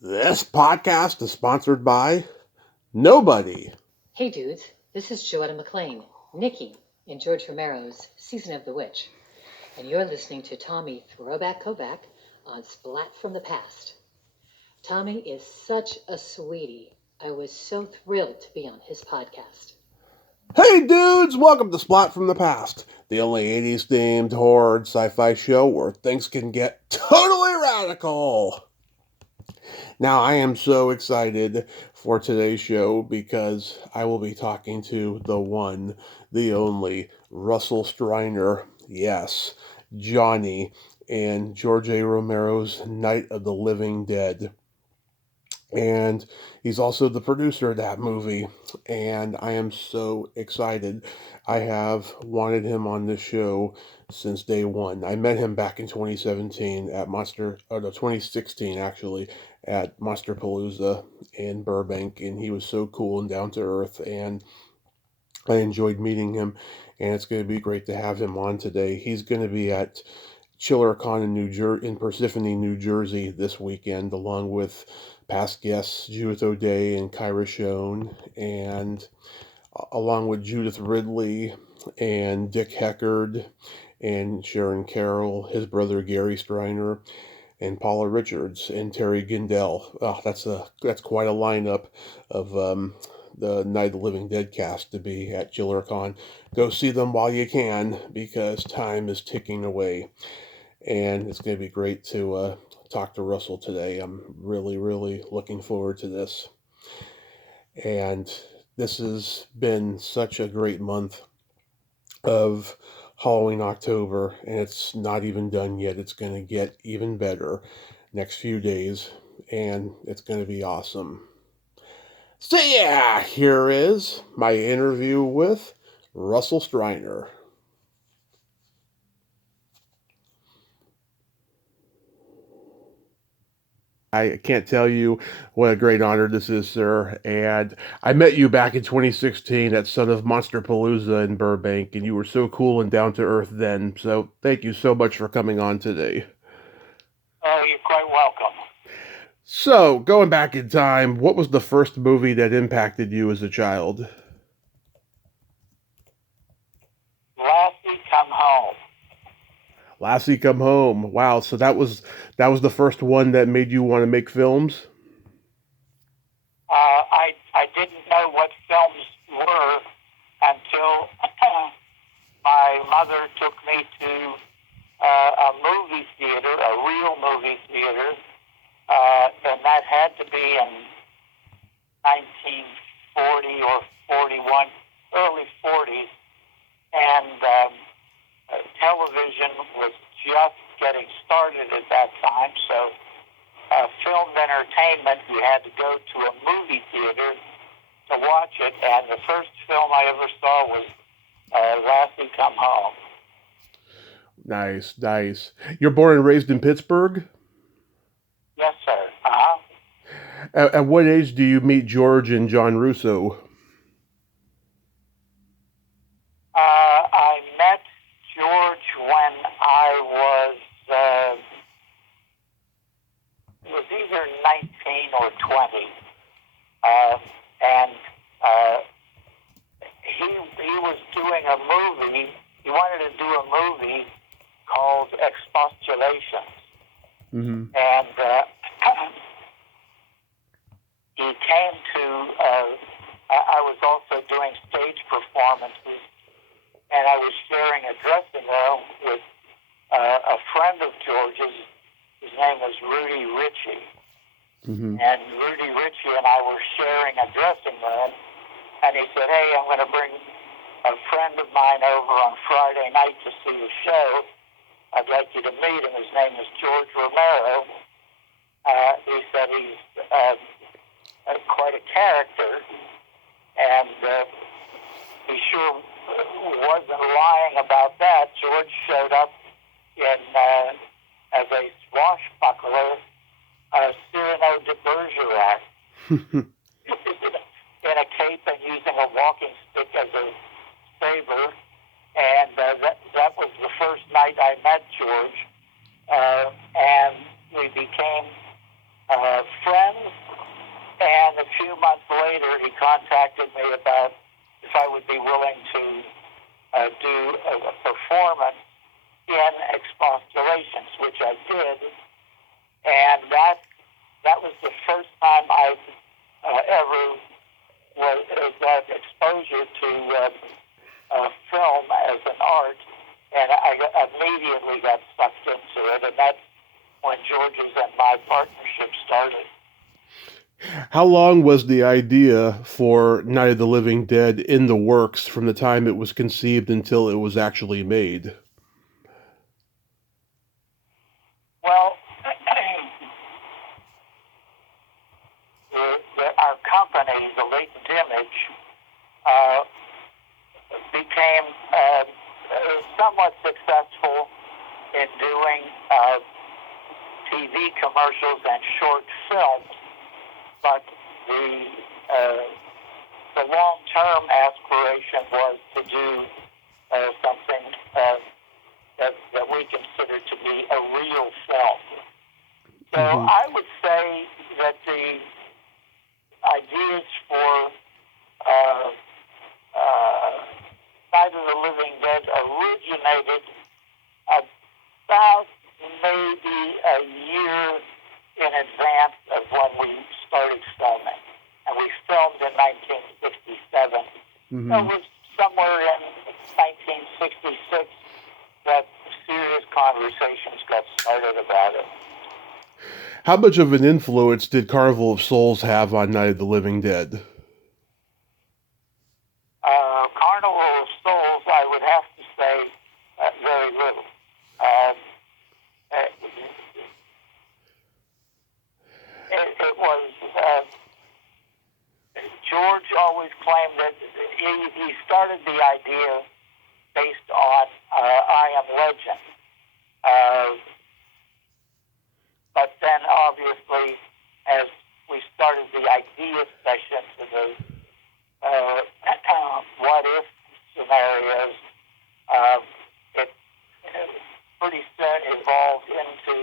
This podcast is sponsored by nobody. Hey dudes, this is Joetta McLean, Nikki, in George Romero's Season of the Witch, and you're listening to Tommy Throwback Kovac on Splat from the Past. Tommy is such a sweetie. I was so thrilled to be on his podcast. Hey dudes, welcome to Splat from the Past, the only 80s themed horror and sci-fi show where things can get totally radical. Now, I am so excited for today's show because I will be talking to the one, the only, Russell Streiner. Yes, Johnny in George A. Romero's Night of the Living Dead. And he's also the producer of that movie, and I am so excited. I have wanted him on this show since day one. I met him back in 2017 at 2016 actually, at Monsterpalooza in Burbank, and he was so cool and down to earth, and I enjoyed meeting him, and it's going to be great to have him on today. He's going to be at ChillerCon in Parsippany, New Jersey this weekend, along with past guests Judith O'Day and Kyra Schoen, and along with Judith Ridley and Dick Heckard and Sharon Carroll, his brother Gary Streiner, and Paula Richards and Terry Gindel. Oh, that's quite a lineup of the Night of the Living Dead cast to be at ChillerCon. Go see them while you can, because time is ticking away. And it's going to be great to talk to Russell today. I'm really, really looking forward to this. And this has been such a great month of Halloween October, and it's not even done yet. It's going to get even better next few days, and it's going to be awesome. So yeah, here is my interview with Russell Streiner. I can't tell you what a great honor this is, sir. And I met you back in 2016 at Son of Monsterpalooza in Burbank, and you were so cool and down to earth then. So thank you so much for coming on today. Oh, you're quite welcome. So, going back in time, what was the first movie that impacted you as a child? Lassie Come Home. Lassie Come Home. Wow, so that was the first one that made you want to make films? I didn't know what films were until my mother took me to a movie theater, a real movie theater, and that had to be in 1940 or 41, early 40s, and television was just getting started at that time, so film entertainment, you had to go to a movie theater to watch it, and the first film I ever saw was Lassie Come Home. Nice, nice. You're born and raised in Pittsburgh? Yes, sir. Uh-huh. At what age do you meet George and John Russo? I met George when I was it was either 19 or 20, and he was doing a movie. He wanted to do a movie called Expostulations, and he came to. I was also doing stage performances, and I was sharing a dressing room with a friend of George's. His name was Rudy Ritchie. And Rudy Ritchie and I were sharing a dressing room, and he said, "Hey, I'm going to bring a friend of mine over on Friday night to see the show. I'd like you to meet him. His name is George Romero." He said he's quite a character, and he sure wasn't lying about that. George showed up in as a swashbuckler, Cyrano de Bergerac, in a cape and using a walking stick as a saber. And that was the first night I met George, and we became friends. few months later, he contacted me about if I would be willing to do a performance in Expostulations, which I did, and that was the first time I ever got exposure to film as an art, and I immediately got sucked into it, and that's when George's and my partnership started. How long was the idea for Night of the Living Dead in the works from the time it was conceived until it was actually made? Well, our company, the Latent Image, became somewhat successful in doing TV commercials and short films, but the long-term aspiration was to do something that we consider to be a real film. So I would say that the ideas for Night of the Living Dead originated about maybe a year in advance of when we started filming. And we filmed in 1967. So it was somewhere in 1966 that serious conversations got started about it. How much of an influence did Carnival of Souls have on Night of the Living Dead? Carnival of Souls, I would have to say, very little. It was George always claimed that he started the idea based on I Am Legend. But then obviously, as we started the idea session to the what if scenarios, it pretty soon evolved into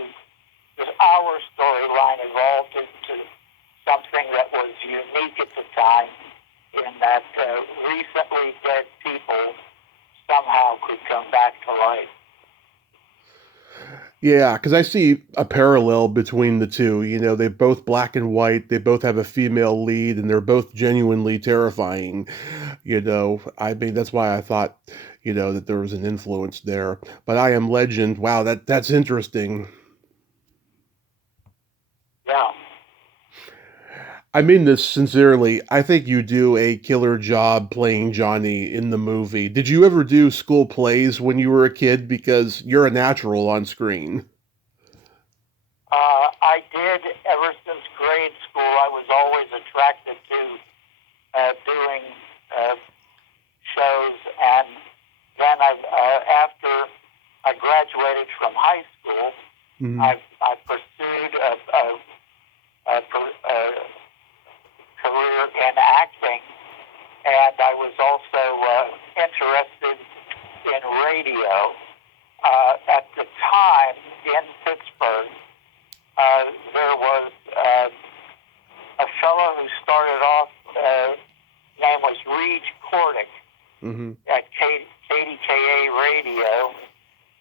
our storyline evolved into something that was unique at the time, in that recently dead people somehow could come back to life. Yeah, because I see a parallel between the two. You know, they're both black and white, they both have a female lead, and they're both genuinely terrifying. You know, I mean, that's why I thought, you know, that there was an influence there. But I Am Legend, wow, that's interesting. Yeah. I mean this sincerely. I think you do a killer job playing Johnny in the movie. Did you ever do school plays when you were a kid? Because you're a natural on screen. I did ever since grade school. I was always attracted to doing shows, and then after I graduated from high school, I pursued a career in acting, and I was also interested in radio. At the time in Pittsburgh, there was a fellow who started off, name was Reed Cordick at KDKA Radio,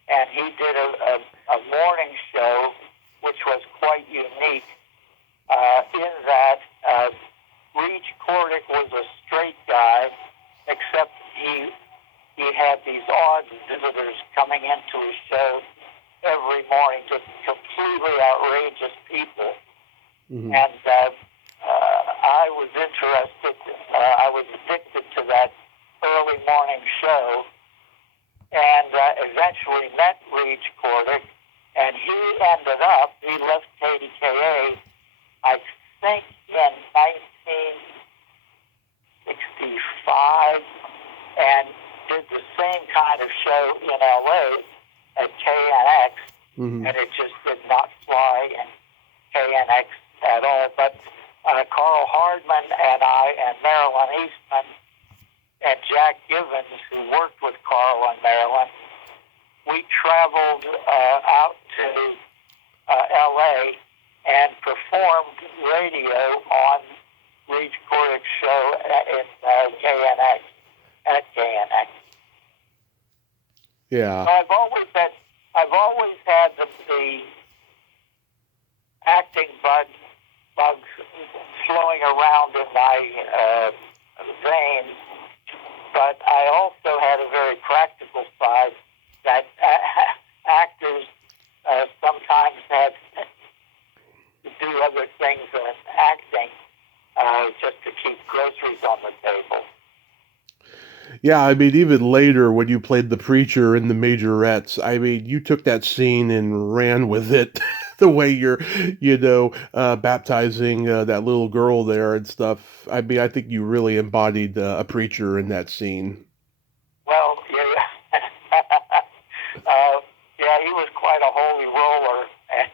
and he did a morning show which was quite unique in that Reed Cordick was a straight guy, except he had these odd visitors coming into his show every morning, just completely outrageous people. And I was interested, I was addicted to that early morning show, and eventually met Reed Cordick, and he left KDKA, I think in 1965, and did the same kind of show in LA at KNX, and it just did not fly in KNX at all. But Carl Hardman and I and Marilyn Eastman and Jack Givens, who worked with Carl and Marilyn, we traveled out to LA and performed radio on Reach Cordick show in KNX, at KNX. Yeah. So I've always had the acting bugs flowing around in my veins, but I also had a very practical side that actors sometimes had to do other things than acting just to keep groceries on the table. Yeah, I mean, even later when you played the preacher in the Majorettes, I mean, you took that scene and ran with it. The way you're, baptizing that little girl there and stuff. I mean, I think you really embodied a preacher in that scene. Well, yeah, yeah, he was quite a holy roller, and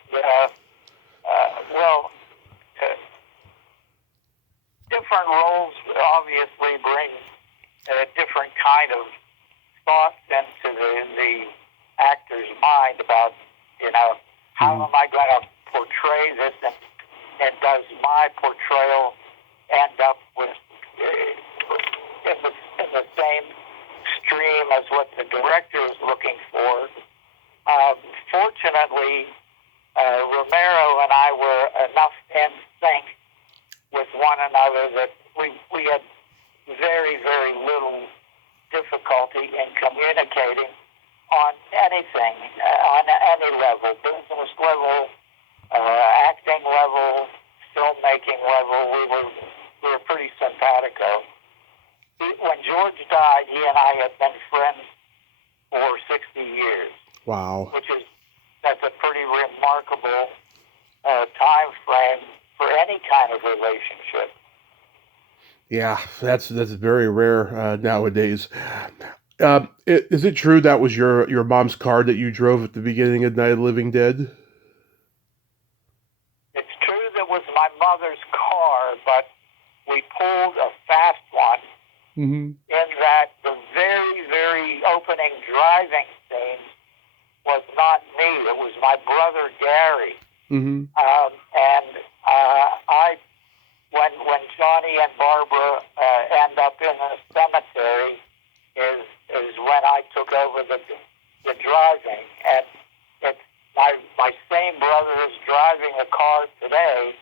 different roles obviously bring a different kind of thoughts into the actor's mind about, how am I going to portray this, and does my portrayal end up with in the same stream as what the director is looking for? Fortunately, Romero and I were enough in sync with one another that we had very, very little difficulty in communicating on anything, on any level, business level, acting level, filmmaking level. We were pretty simpatico. When George died, he and I had been friends for 60 years. Wow. That's a pretty remarkable time frame for any kind of relationship. Yeah, that's very rare nowadays. Is it true that was your mom's car that you drove at the beginning of Night of the Living Dead? It's true that was my mother's car, but we pulled a fast one. Mm-hmm. In that the very, very opening driving scene was not me. It was my brother Gary. Mm-hmm. When Johnny and Barbara end up in a cemetery, is when I took over the driving, and it's my same brother is driving the car today,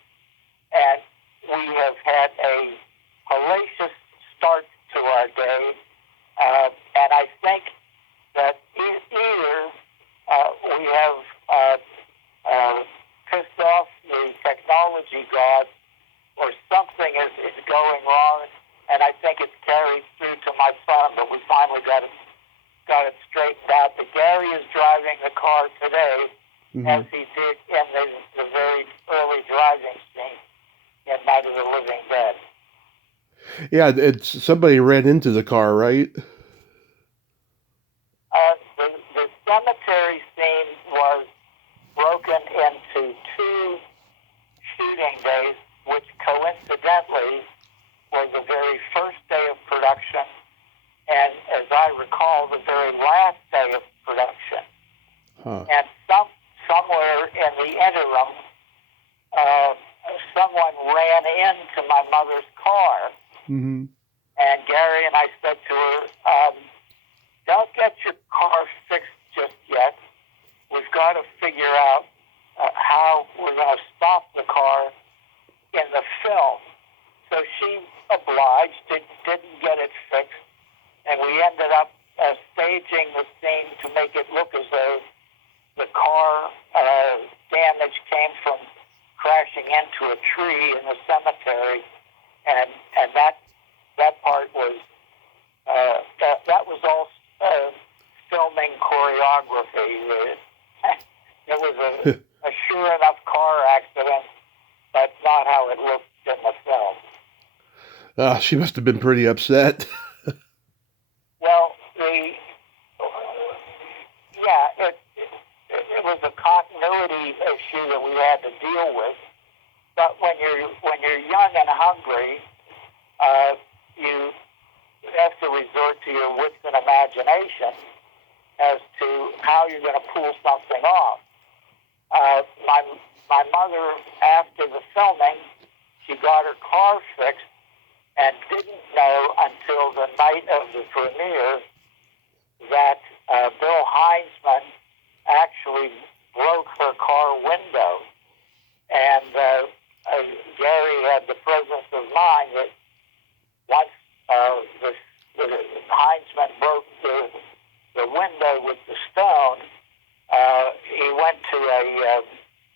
and we have had a hellacious start to our day, and I think that either we have pissed off the technology god, or something is going wrong, and I think it's carried through to my son, but we finally got it straightened out. But Gary is driving the car today, as he did in the very early driving scene in Night of the Living Dead. Yeah, it's somebody ran into the car, right? The cemetery scene was broken into two shooting days, which coincidentally was the very first day of production, and as I recall, the very last day of production. Huh. And somewhere in the interim, someone ran into my mother's car. Mm-hmm. And Gary and I said to her, don't get your car fixed just yet. We've got to figure out how we're going to stop the car in the film. So she obliged, didn't get it fixed, and we ended up staging the scene to make it look as though the car damage came from crashing into a tree in the cemetery, and that part was that was all filming choreography. It was a sure enough car accident, but not how it looked in the film. She must have been pretty upset. Well, it was a continuity issue that we had to deal with. But when you're young and hungry, you have to resort to your wits and imagination as to how you're going to pull something off. My mother, after the filming, she got her car fixed and didn't know until the night of the premiere that Bill Heinzman actually broke her car window. And Gary had the presence of mind that once the Heinzman broke the window with the stone, he went to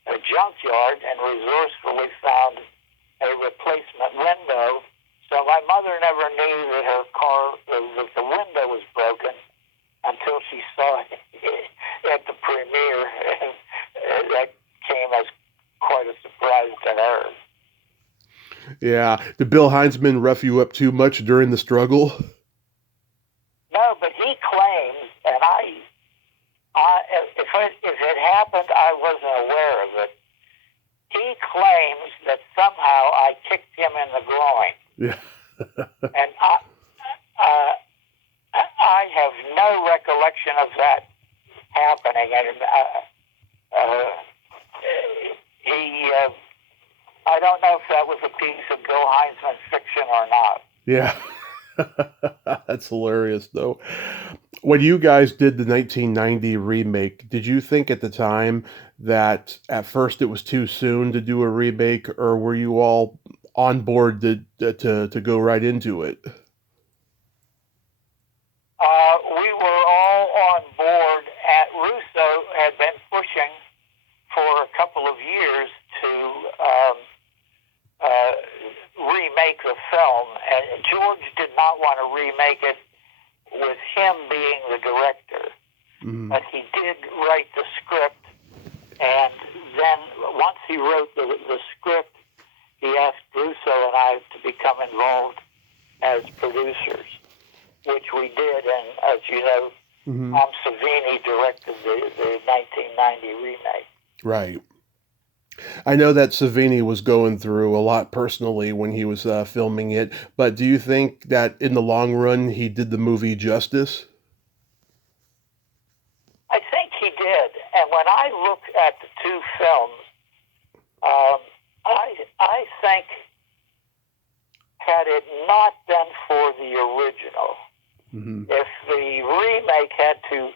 a junkyard and resourcefully found a replacement window. So my mother never knew that her car, that the window was broken until she saw it at the premiere. That came as quite a surprise to her. Yeah. Did Bill Heinzman rough you up too much during the struggle? No, but he claims, and if it happened, I wasn't aware of it. He claims that somehow I kicked him in the groin. Yeah. And I have no recollection of that happening. And I don't know if that was a piece of Bill Heinzman's fiction or not. Yeah. That's hilarious, though. When you guys did the 1990 remake, did you think at the time that at first it was too soon to do a remake, or were you all on board to go right into it? We were all on board. Russo had been pushing for a couple of years to remake the film, and George did not want to remake it with him being the director. Mm. But he did write the script, and then once he wrote the script, he asked Russo and I to become involved as producers, which we did, and as you know, Mm-hmm. Tom Savini directed the 1990 remake. Right. I know that Savini was going through a lot personally when he was filming it, but do you think that in the long run he did the movie justice? I think he did, and when I look at the two films, I think had it not been for the original, Mm-hmm. if the remake had to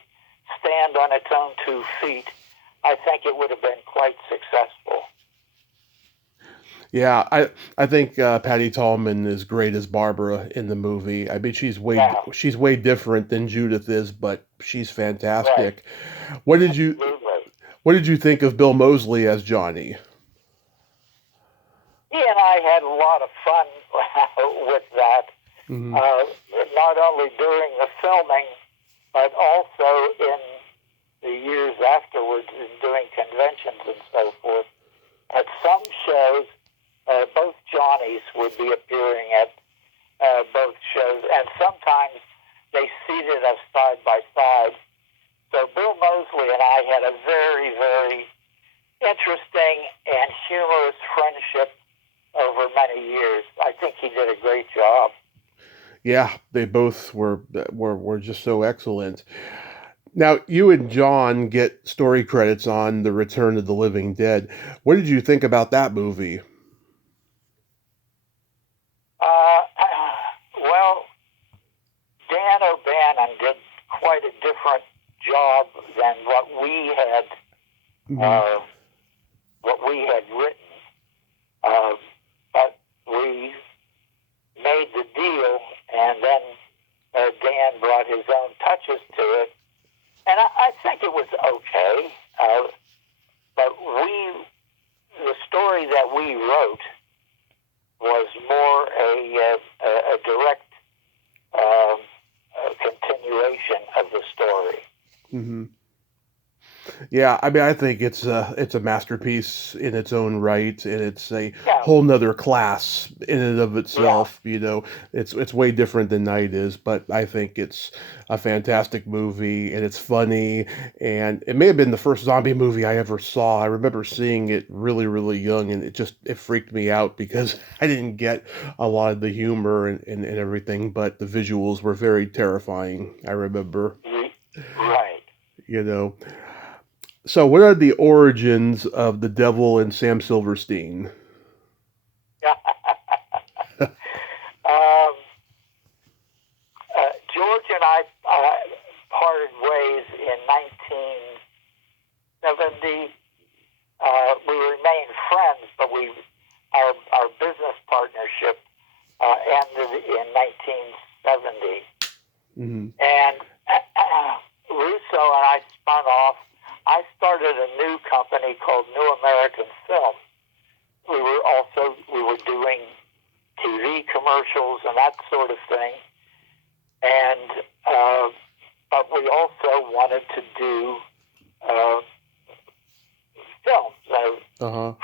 stand on its own 2 feet, I think it would have been quite successful. Yeah, I think Patty Tallman is great as Barbara in the movie. I mean, she's way different than Judith is, but she's fantastic. Right. What did you think of Bill Moseley as Johnny? He and I had a lot of fun with that. Mm-hmm. Not only during the filming, but also in the years afterwards in doing conventions and so forth. At some shows, both Johnnies would be appearing at both shows, and sometimes they seated us side by side. So Bill Moseley and I had a very, very interesting and humorous friendship over many years. I think he did a great job. Yeah, they both were just so excellent. Now, you and John get story credits on The Return of the Living Dead. What did you think about that movie? Well, Dan O'Bannon did quite a different job than what we had written. But we made the deal, and then Dan brought his own touches to it, and I think it was okay. But the story that we wrote was more a direct continuation of the story. Mm-hmm. Yeah, I mean, I think it's a masterpiece in its own right, and it's a whole nother class in and of itself. Yeah. You know, it's way different than Night is, but I think it's a fantastic movie, and it's funny, and it may have been the first zombie movie I ever saw. I remember seeing it really, really young, and it freaked me out because I didn't get a lot of the humor and everything, but the visuals were very terrifying, I remember. Right. You know. So, what are the origins of the Devil and Sam Silverstein? our business partnership ended in 1970. Mm-hmm. And Russo and I spun off. I started a new company called New American Film. We were doing TV commercials and that sort of thing. And but we also wanted to do films. Uh-huh. A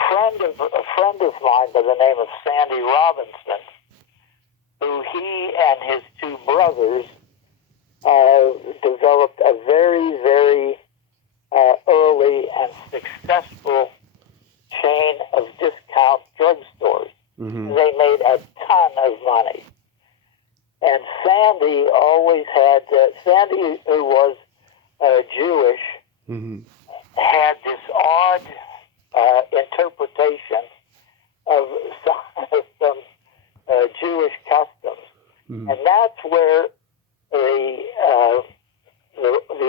friend of mine by the name of Sandy Robinson, who he and his two brothers developed a very, very early and successful chain of discount drugstores. Mm-hmm. They made a ton of money. And Sandy always had, Sandy, who was Jewish, Mm-hmm. had this odd interpretation of some Jewish customs. Mm-hmm. And that's where the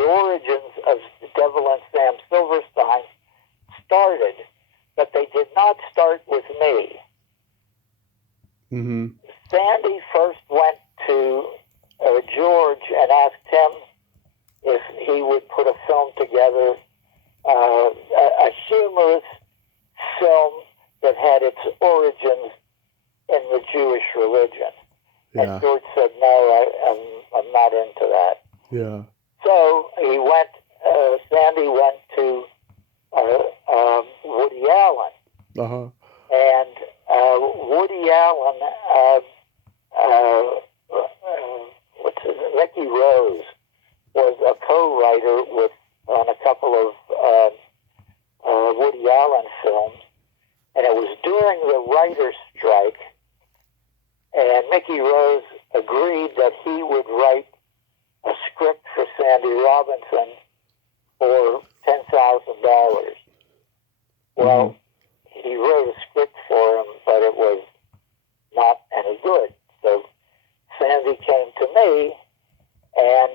origins of Devil and Sam Silverstein started. But they did not start with me. Mm-hmm. Sandy first went to George and asked him if he would put a film together, a humorous film that had its origins in the Jewish religion. Yeah. And George said, no, I'm not into that. Yeah. So Sandy went to Woody Allen. Uh-huh. And Woody Allen, Mickey Rose was a co-writer on a couple of Woody Allen films, and it was during the writer's strike, and Mickey Rose agreed that he would write a script for Sandy Robinson for $10,000. Well, he wrote a script for him, but it was not any good. So Sandy came to me, and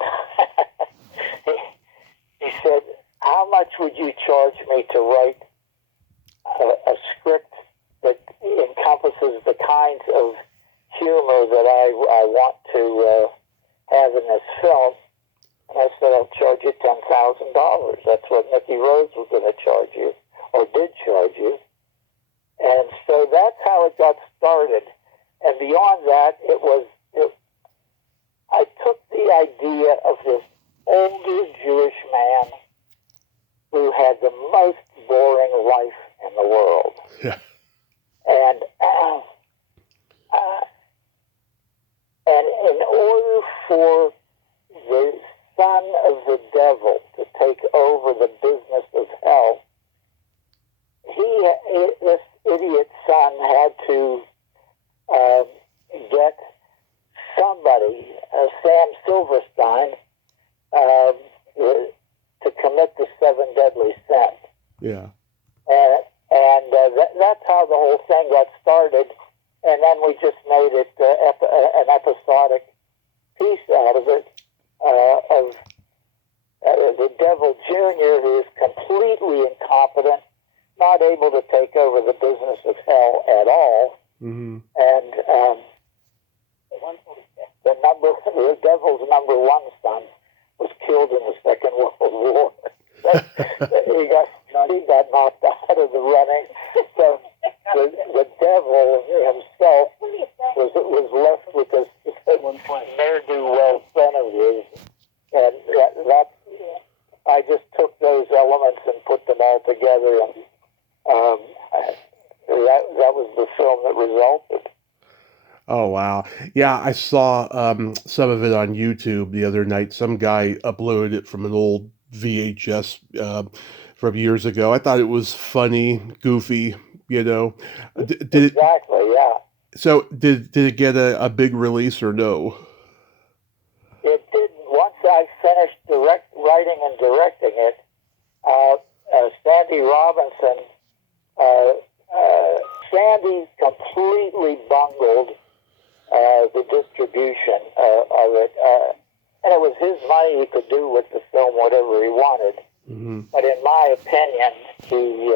he said, how much would you charge me to write a script that encompasses the kinds of humor that I want to have in this film? And I said, I'll charge you $10,000. That's what Mickey Rose was going to charge you, or did charge you. And so that's how it got started. And beyond that, I took the idea of this older Jewish man who had the most boring life in the world. Yeah. And in order for the son of the devil to take over the business of hell, this idiot son had to get somebody, Sam Silverstein, to commit the 7 deadly sins. Yeah. And that's how the whole thing got started. And then we just made it an episodic piece out of it, of the devil Jr., who is completely incompetent, not able to take over the business of hell at all. Mm-hmm. And the devil's number one son was killed in the Second World War. he got knocked out of the running. So the devil himself was left with this ne'er-do-well son of his. And that I just took those elements and put them all together, and that was the film that resulted. Oh, wow. Yeah, I saw some of it on YouTube the other night. Some guy uploaded it from an old VHS from years ago. I thought it was funny, goofy, Did Exactly, yeah. So did it get a big release or no? It didn't. Once I finished writing and directing it, Sandy Robinson, Sandy completely bungled the distribution of it. And it was his money. He could do with the film whatever he wanted. Mm-hmm. But in my opinion, he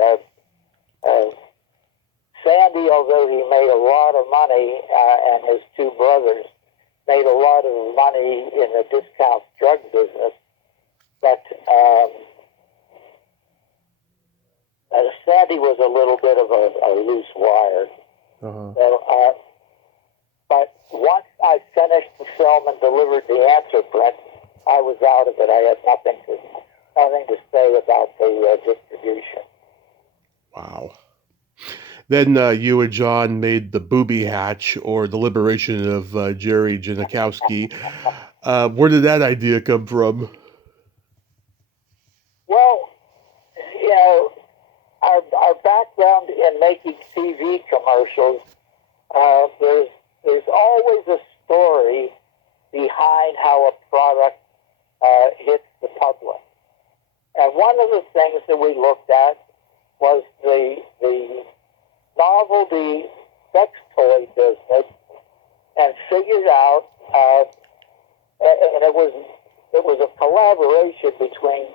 Sandy, although he made a lot of money, and his two brothers made a lot of money in the discount drug business, but Sandy was a little bit of a loose wire. Uh-huh. So, but once I finished the film and delivered the answer print, I was out of it. I had nothing to say about the distribution. Wow. Then you and John made The Booby Hatch, or The Liberation of Jerry Janikowski. Where did that idea come from? Well, you know, our background in making TV commercials, there's always a story behind how a product hits the public. And one of the things that we looked at was the novelty sex toy business, and figured out, and it was a collaboration between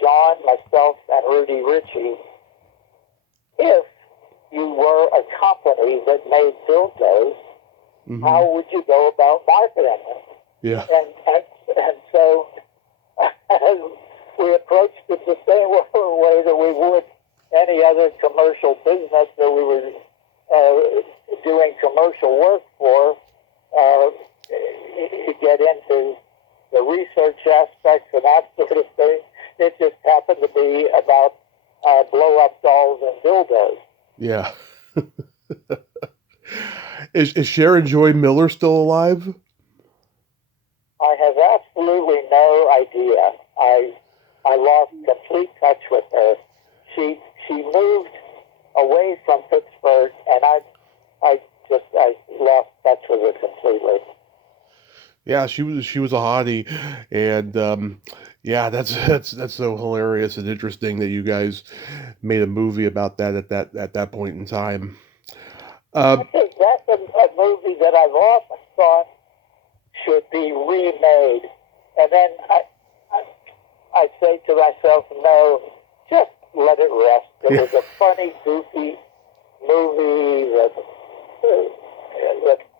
John, myself, and Rudy Ritchie. If you were a company that made dildos, Mm-hmm. how would you go about marketing them? Yeah. And so we approached it the same way that we would any other commercial business that we were doing commercial work for, to get into the research aspects and that sort of thing. It just happened to be about blow-up dolls and dildos. Yeah. Is Sharon Joy Miller still alive? I have absolutely no idea. I lost complete touch with her. She moved away from Pittsburgh, and I lost touch with her completely. Yeah, she was a hottie, and yeah, that's so hilarious and interesting that you guys made a movie about that at that point in time. I think that's a movie that I've often thought should be remade, and then I say to myself, no, just let it rest. It was a funny, goofy movie that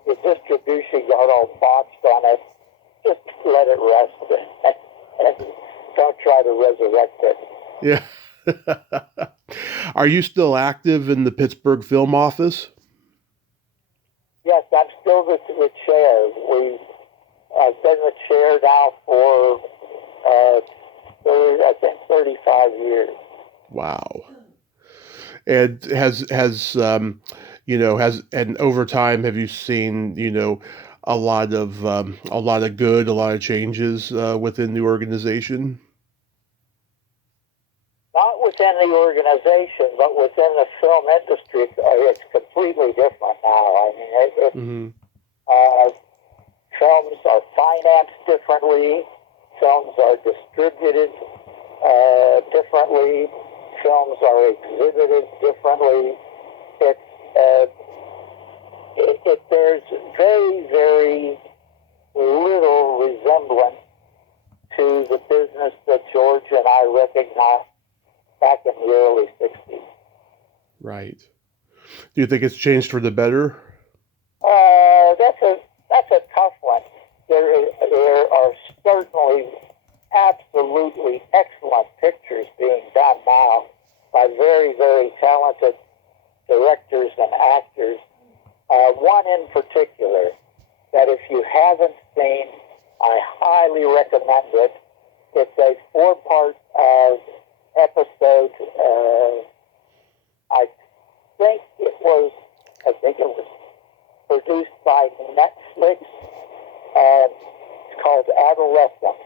the distribution got all botched on it. Just let it rest and don't try to resurrect it. Yeah. Are you still active in the Pittsburgh Film Office? Yes, I'm still the chair. I've been the chair now for, I think, 35 years. Wow. And and over time, have you seen, a lot of good, a lot of changes within the organization? Not within the organization, but within the film industry, it's completely different now. I mean, films are financed differently. Films are distributed differently. Films are exhibited differently. There's very, very little resemblance to the business that George and I recognized back in the early 60s. Right. Do you think it's changed for the better? That's a tough one. There are certainly absolutely excellent pictures being done now by very, very talented directors and actors. One in particular that if you haven't seen, I highly recommend it. It's a 4-part episode. I think it was produced by Netflix. It's called Adolescence.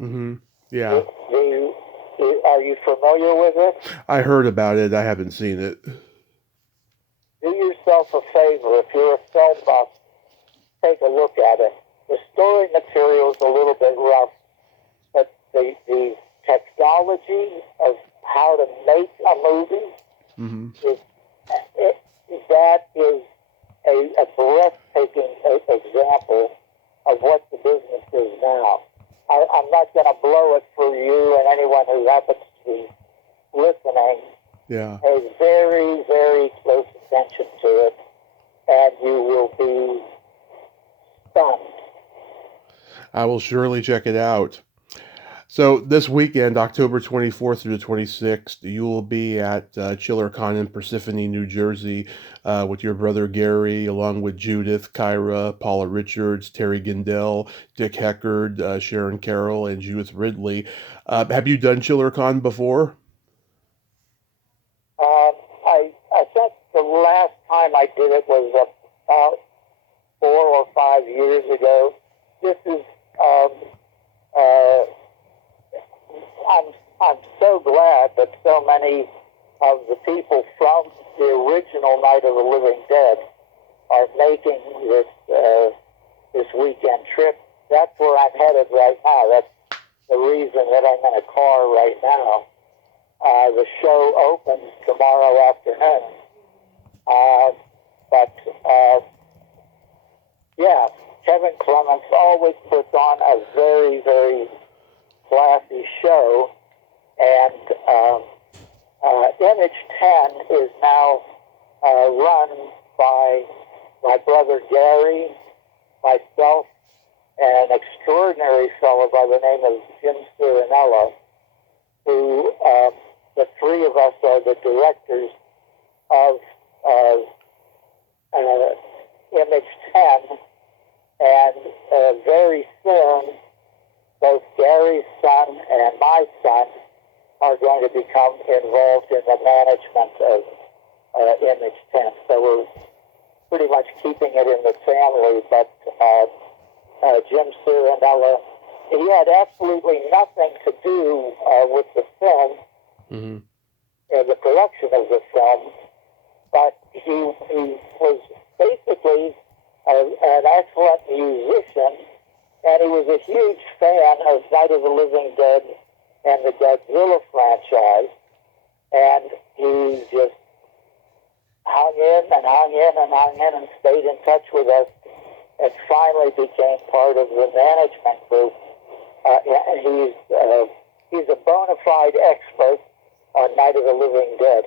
Mm-hmm. Yeah. Are you familiar with it? I heard about it. I haven't seen it. Do yourself a favor. If you're a film buff, take a look at it. The story material is a little bit rough, but the technology of how to make a movie that is a breathtaking example of what the business is now. I'm not going to blow it for you and anyone who happens to be listening. Yeah. A very, very close attention to it, and you will be stunned. I will surely check it out. So this weekend, October 24th through the 26th, you will be at ChillerCon in Parsippany, New Jersey, with your brother Gary, along with Judith, Kyra, Paula Richards, Terry Gindell, Dick Heckard, Sharon Carroll, and Judith Ridley. Have you done ChillerCon before? I think the last time I did it was about 4 or 5 years ago. This is I'm so glad that so many of the people from the original Night of the Living Dead are making this weekend trip. That's where I'm headed right now. That's the reason that I'm in a car right now. The show opens tomorrow afternoon. Yeah, Kevin Clements always puts on a very, very classy show. And Image 10 is now run by my brother Gary, myself, and an extraordinary fellow by the name of Jim Cirinella, who the three of us are the directors of Image 10, and very soon both Gary's son and my son are going to become involved in the management of Image 10. So we're pretty much keeping it in the family, but Jim Cirinella, he had absolutely nothing to do with the film, the production of the film, but he was basically an excellent musician, and he was a huge fan of Night of the Living Dead and the Godzilla franchise, and he just hung in and stayed in touch with us, and finally became part of the management group. And he's a bona fide expert on Night of the Living Dead.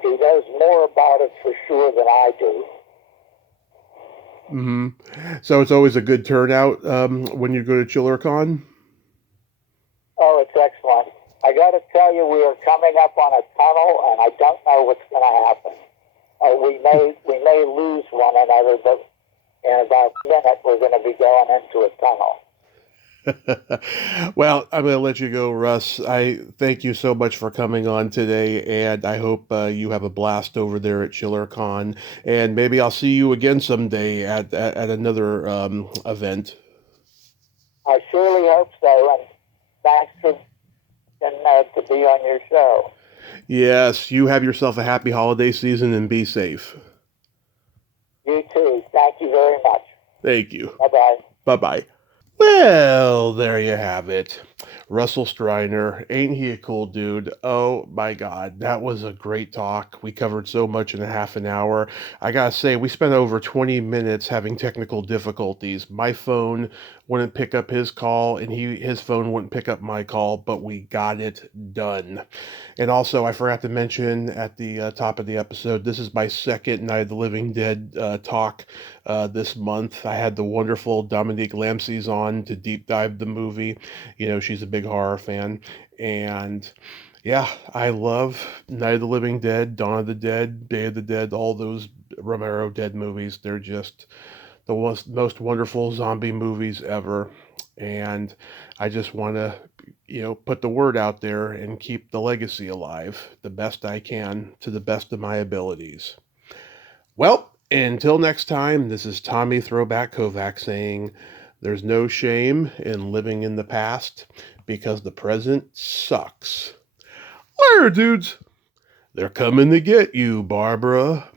He knows more about it for sure than I do. So it's always a good turnout when you go to ChillerCon? Oh, it's excellent. I got to tell you, we are coming up on a tunnel, and I don't know what's going to happen. We may lose one another, but in about a minute, we're going to be going into a tunnel. Well, I'm going to let you go, Russ. I thank you so much for coming on today, and I hope you have a blast over there at ChillerCon, and maybe I'll see you again someday at another event. I surely hope so, and thanks for to be on your show. Yes, you have yourself a happy holiday season and be safe. You too. Thank you very much. Thank you. Bye-bye. Bye-bye. Well, there you have it. Russell Streiner, ain't he a cool dude? Oh my God, that was a great talk. We covered so much in a half an hour. I gotta say, we spent over 20 minutes having technical difficulties. My phone wouldn't pick up his call, and his phone wouldn't pick up my call, but we got it done. And also, I forgot to mention at the top of the episode, this is my second Night of the Living Dead talk this month. I had the wonderful Dominique Lamses on to deep dive the movie. You know, she's a big horror fan. And yeah, I love Night of the Living Dead, Dawn of the Dead, Day of the Dead, all those Romero Dead movies. They're just the most wonderful zombie movies ever. And I just want to, put the word out there and keep the legacy alive the best I can to the best of my abilities. Well, until next time, this is Tommy Throwback Kovac saying, there's no shame in living in the past because the present sucks. Later, dudes. They're coming to get you, Barbara.